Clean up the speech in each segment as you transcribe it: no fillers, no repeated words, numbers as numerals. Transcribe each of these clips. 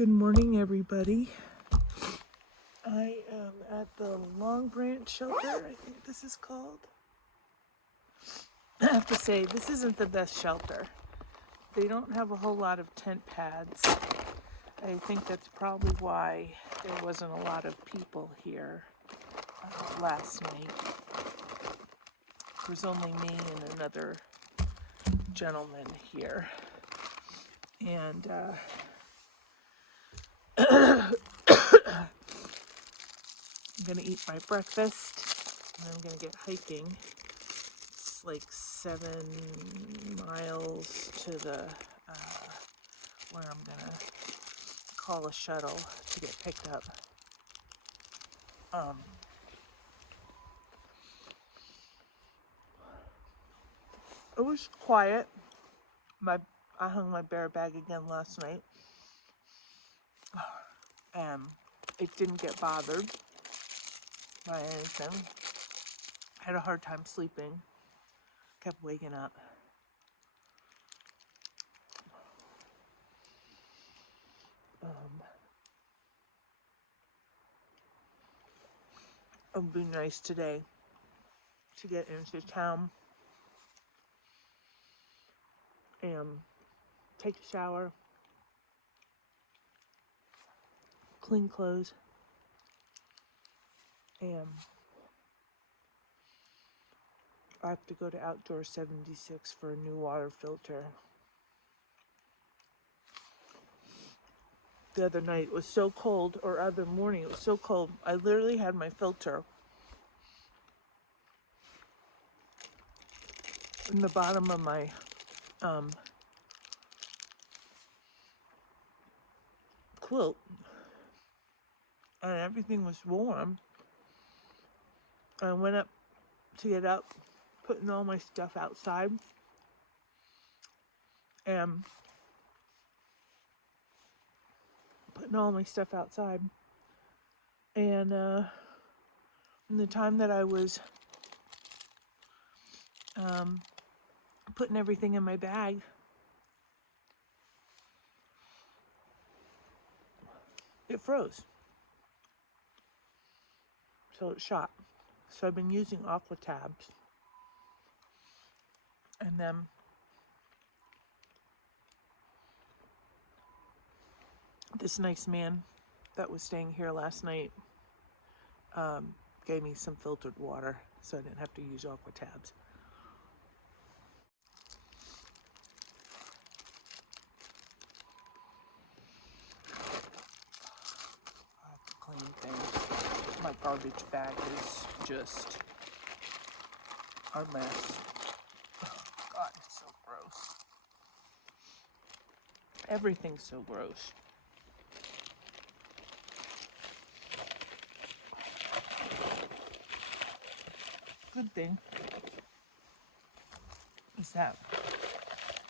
Good morning, everybody. I am at the Long Branch shelter, I think this is called. I have to say, this isn't the best shelter. They don't have a whole lot of tent pads. I think that's probably why there wasn't a lot of people here last night. There's only me and another gentleman here. And I'm gonna eat my breakfast and I'm gonna get hiking. It's like 7 miles to the where I'm gonna call a shuttle to get picked up. It was quiet. I hung my bear bag again last night, and it didn't get bothered by anything. I had a hard time sleeping. Kept waking up. It would be nice today to get into town and take a shower, clean clothes, and I have to go to Outdoor 76 for a new water filter. The other night it was so cold, or other morning it was so cold, I literally had my filter in the bottom of my quilt, and everything was warm. I went up to get up, putting all my stuff outside, and in the time that I was putting everything in my bag, it froze. So it shot. So I've been using aqua tabs. And then this nice man that was staying here last night gave me some filtered water so I didn't have to use aqua tabs. I have to clean things. My garbage bag is just a mess. Oh, God, it's so gross. Everything's so gross. Good thing is that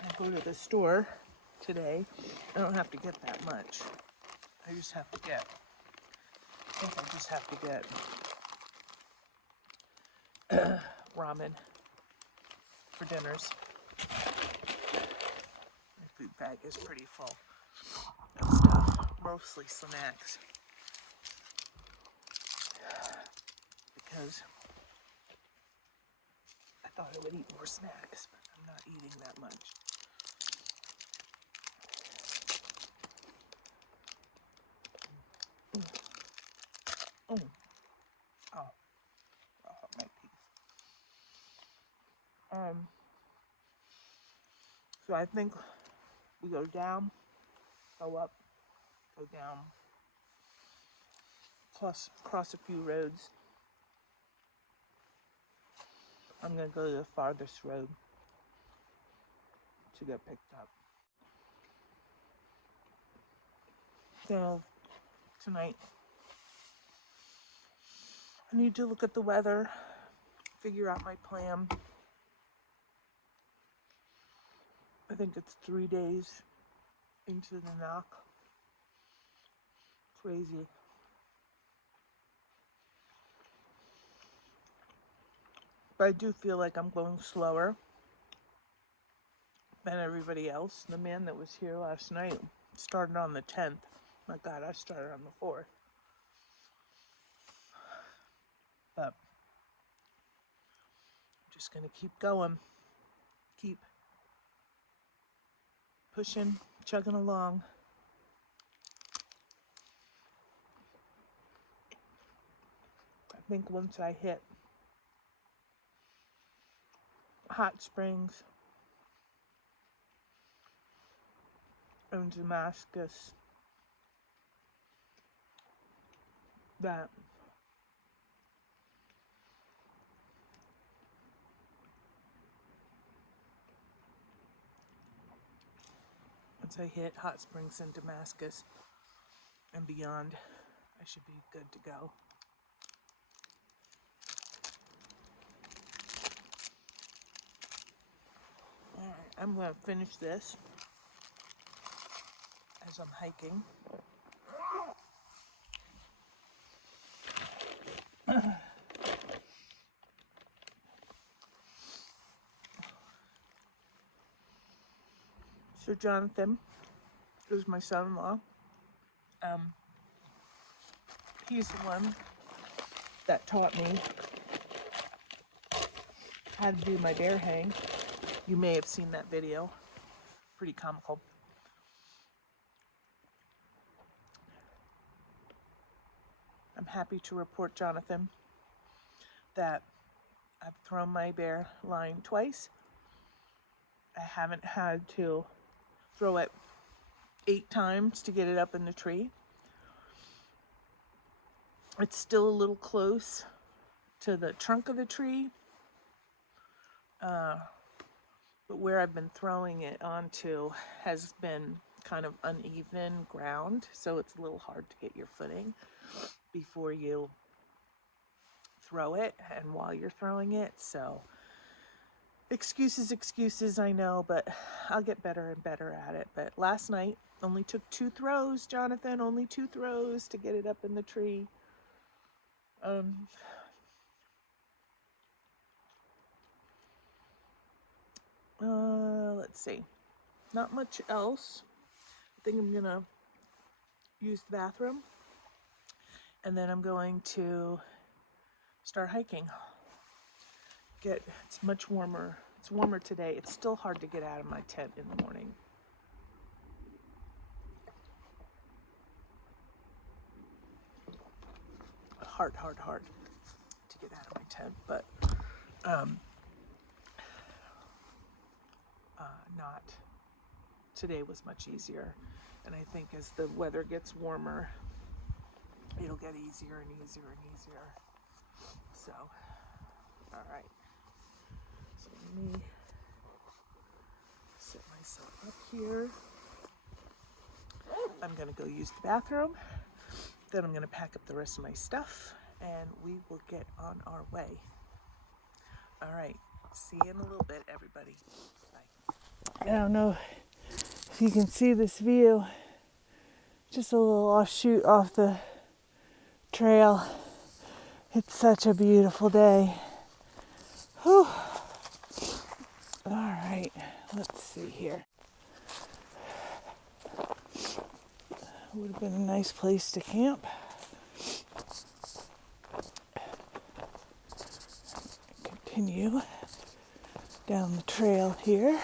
I go to the store today. I don't have to get that much. I just have to get ramen for dinners. My food bag is pretty full of stuff, mostly snacks, because I thought I would eat more snacks, but I'm not eating that much. My teeth. So I think we go down, go up, go down, cross a few roads. I'm gonna go to the farthest road to get picked up. So tonight, I need to look at the weather, figure out my plan. I think it's 3 days into the knock. Crazy. But I do feel like I'm going slower than everybody else. The man that was here last night started on the 10th. My God, I started on the 4th. But I'm just going to keep going. Keep pushing, chugging along. I think once I hit Hot Springs and Damascus, that once I hit Hot Springs and Damascus and beyond, I should be good to go. All right, I'm going to finish this as I'm hiking. So Jonathan is my son-in-law. He's the one that taught me how to do my bear hang. You may have seen that video. Pretty comical. I'm happy to report, Jonathan, that I've thrown my bear line twice. I haven't had to throw it 8 times to get it up in the tree. It's still a little close to the trunk of the tree, but where I've been throwing it onto has been kind of uneven ground, so it's a little hard to get your footing before you throw it and while you're throwing it. So excuses, I know, but I'll get better and better at it. But last night only took 2 throws, Jonathan, only 2 throws to get it up in the tree. Let's see, not much else. I think I'm gonna use the bathroom and then I'm going to start hiking. It's much warmer. It's warmer today. It's still hard to get out of my tent in the morning. Hard to get out of my tent, but not today was much easier. And I think as the weather gets warmer, it'll get easier and easier and easier. So, all right. So let me set myself up here. I'm gonna go use the bathroom. Then I'm gonna pack up the rest of my stuff and we will get on our way. All right, see you in a little bit, everybody. Bye. I don't know if you can see this view. Just a little offshoot off the trail. It's such a beautiful day. Whew. All right, let's see here. Would have been a nice place to camp. Continue down the trail here.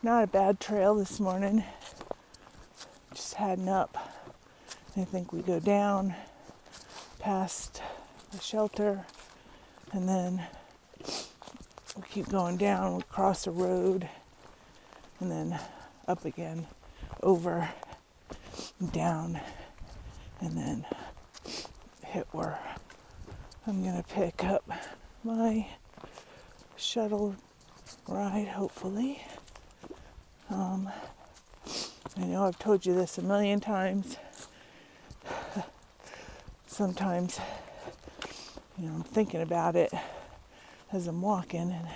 Not a bad trail this morning. Just heading up. I think we go down past the shelter and then we keep going down, we cross a road and then up again, over, down, and then hit where I'm gonna pick up my shuttle ride, hopefully. I know I've told you this a million times. Sometimes, I'm thinking about it as I'm walking, and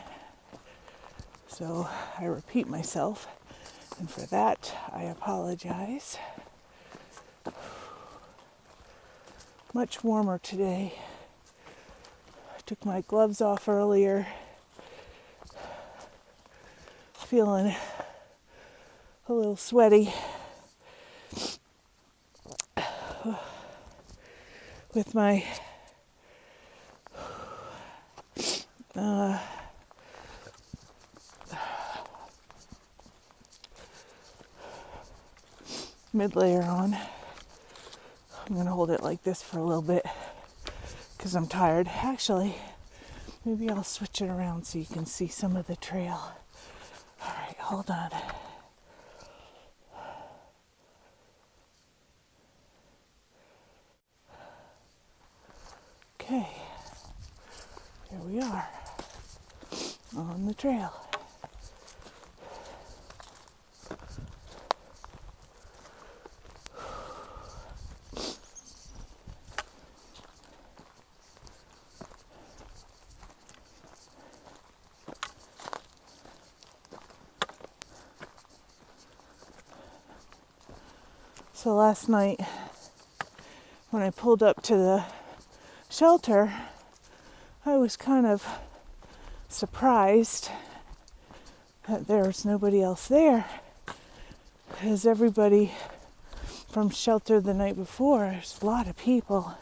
so I repeat myself, and for that I apologize. Much warmer today. I took my gloves off earlier feeling a little sweaty with my mid layer on. I'm going to hold it like this for a little bit because I'm tired. Actually, maybe I'll switch it around so you can see some of the trail. All right, hold on. Okay, here we are on the trail. So last night, when I pulled up to the shelter, I was kind of surprised that there was nobody else there, because everybody from shelter the night before, there's a lot of people.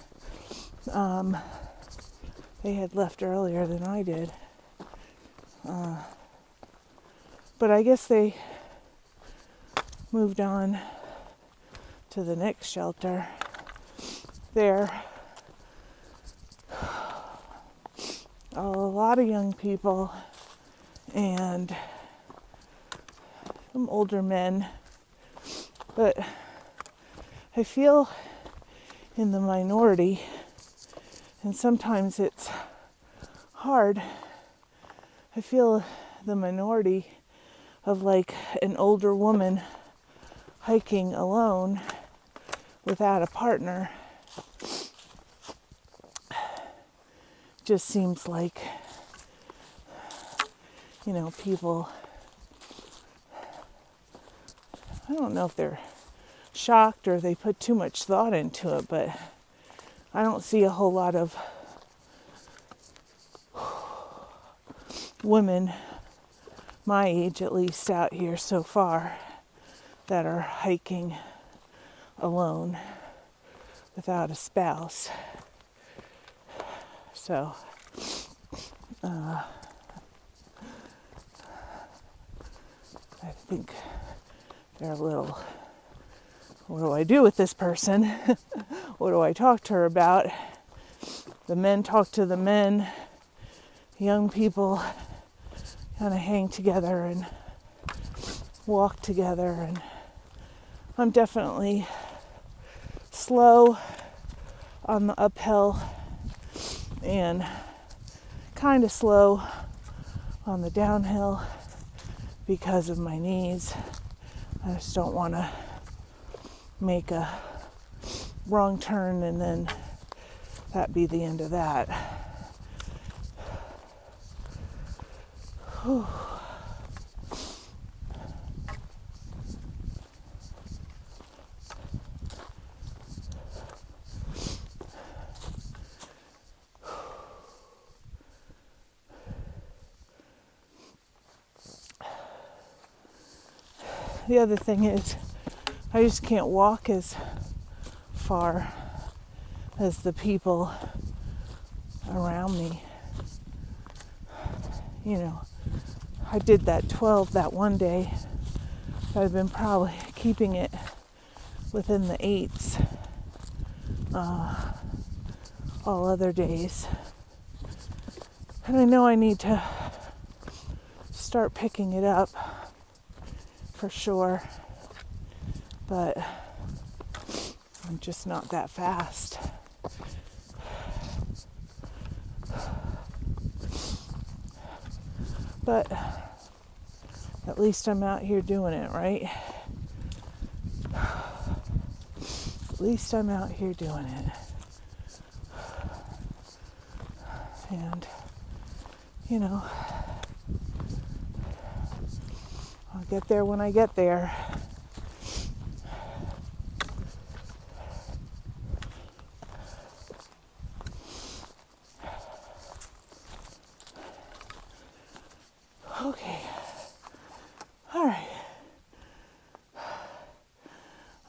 They had left earlier than I did. But I guess they moved on to the next shelter. There, a lot of young people and some older men, but I feel in the minority, and sometimes it's hard. I feel the minority of like an older woman hiking alone without a partner. Just seems like, people, I don't know if they're shocked or they put too much thought into it, but I don't see a whole lot of women my age, at least, out here so far that are hiking alone without a spouse. So I think they're a little, what do I do with this person? What do I talk to her about? The men talk to the men. Young people kind of hang together and walk together. And I'm definitely slow on the uphill and kind of slow on the downhill because of my knees. I just don't want to make a wrong turn and then that be the end of that. Whew. The other thing is, I just can't walk as far as the people around me. I did that 12 that one day. I've been probably keeping it within the 8s all other days. And I know I need to start picking it up for sure, but I'm just not that fast. But at least I'm out here doing it, right? At least I'm out here doing it. And, I'll get there when I get there. Okay, All right.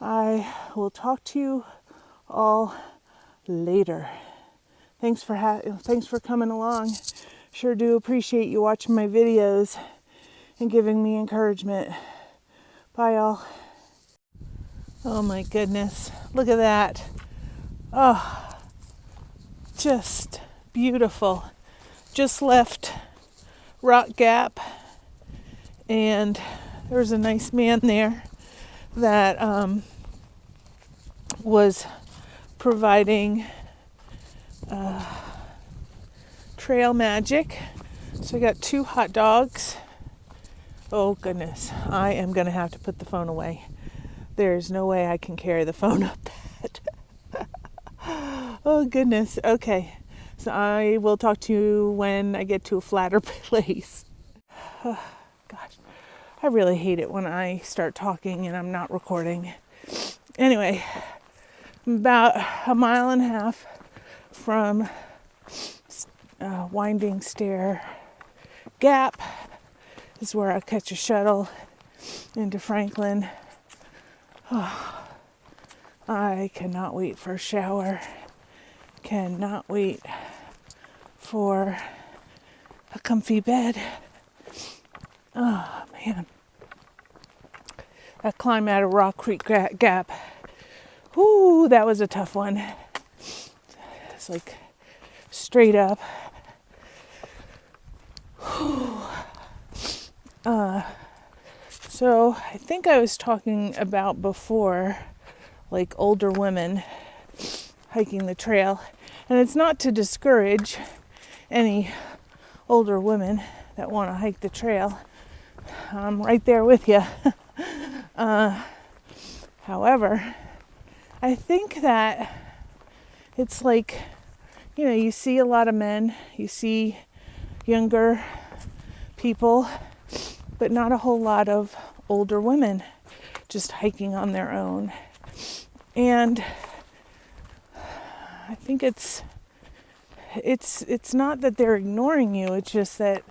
I will talk to you all later. Thanks for coming along. Sure do appreciate you watching my videos and giving me encouragement. Bye, all. Oh my goodness, look at that. Oh, just beautiful. Just left Rock Gap, and there's a nice man there that was providing trail magic. So I got 2 hot dogs. Oh goodness, I am gonna have to put the phone away. There's no way I can carry the phone up that. Oh goodness, okay. So I will talk to you when I get to a flatter place. Oh, gosh, I really hate it when I start talking and I'm not recording. Anyway, I'm about a mile and a half from Winding Stair Gap. This is where I catch a shuttle into Franklin. Oh, I cannot wait for a shower. Cannot wait for a comfy bed. Oh man. That climb out of Rock Creek Gap. Ooh, that was a tough one. It's like straight up. So I think I was talking about before, like older women hiking the trail. And it's not to discourage any older women that want to hike the trail. I'm right there with you. However, I think that it's like, you know, you see a lot of men, you see younger people, but not a whole lot of older women just hiking on their own. And I think it's not that they're ignoring you, it's just that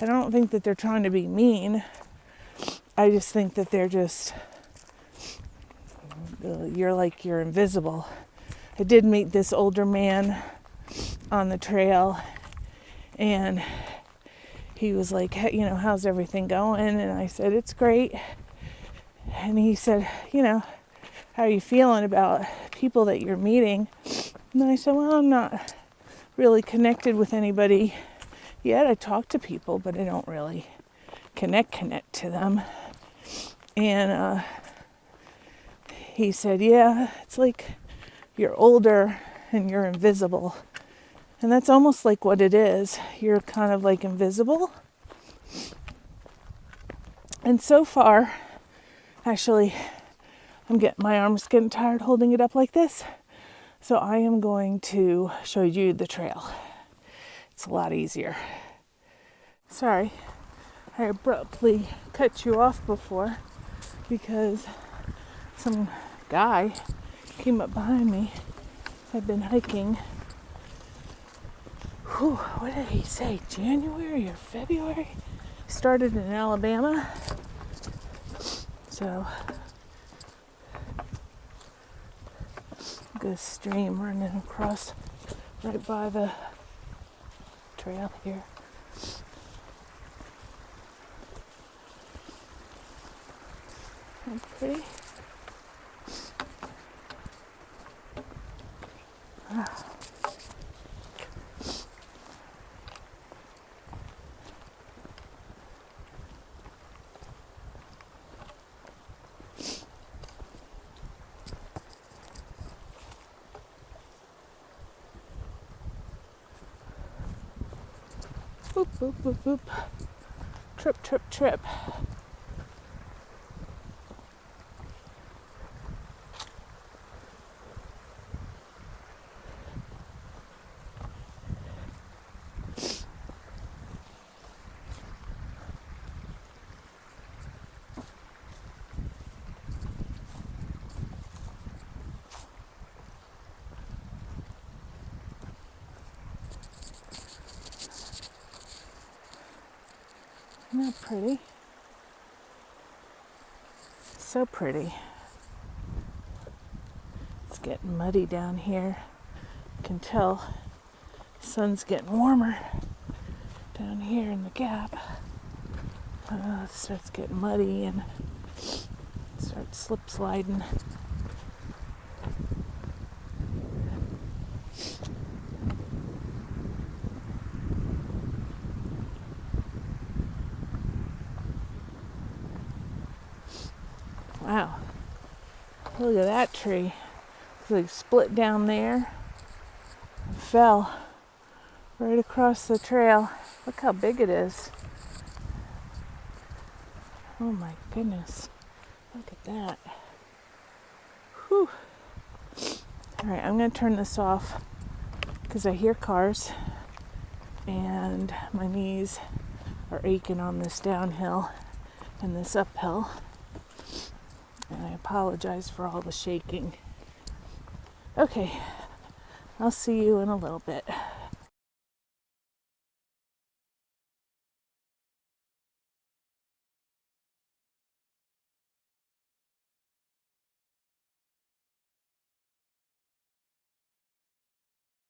I don't think that they're trying to be mean. I just think that they're just, you're invisible. I did meet this older man on the trail, and he was like, hey, you know, how's everything going? And I said, it's great. And he said, you know, how are you feeling about people that you're meeting? And I said, well, I'm not really connected with anybody yet. I talk to people, but I don't really connect to them. And he said, yeah, it's like you're older and you're invisible. And that's almost like what it is. You're kind of like invisible. And so far, actually, my arm's getting tired holding it up like this. So I am going to show you the trail. It's a lot easier. Sorry, I abruptly cut you off before because some guy came up behind me. I've been hiking. Whew, what did he say? January or February? Started in Alabama. So good stream running across right by the trail here. That's pretty. Boop, boop, boop, boop. Trip, trip, trip. Isn't that pretty? So pretty. It's getting muddy down here. You can tell the sun's getting warmer down here in the gap. It starts getting muddy and starts slip sliding. Wow, look at that tree. It's like split down there and fell right across the trail. Look how big it is. Oh my goodness, look at that. Whew. All right, I'm gonna turn this off because I hear cars and my knees are aching on this downhill and this uphill. And I apologize for all the shaking. Okay, I'll see you in a little bit.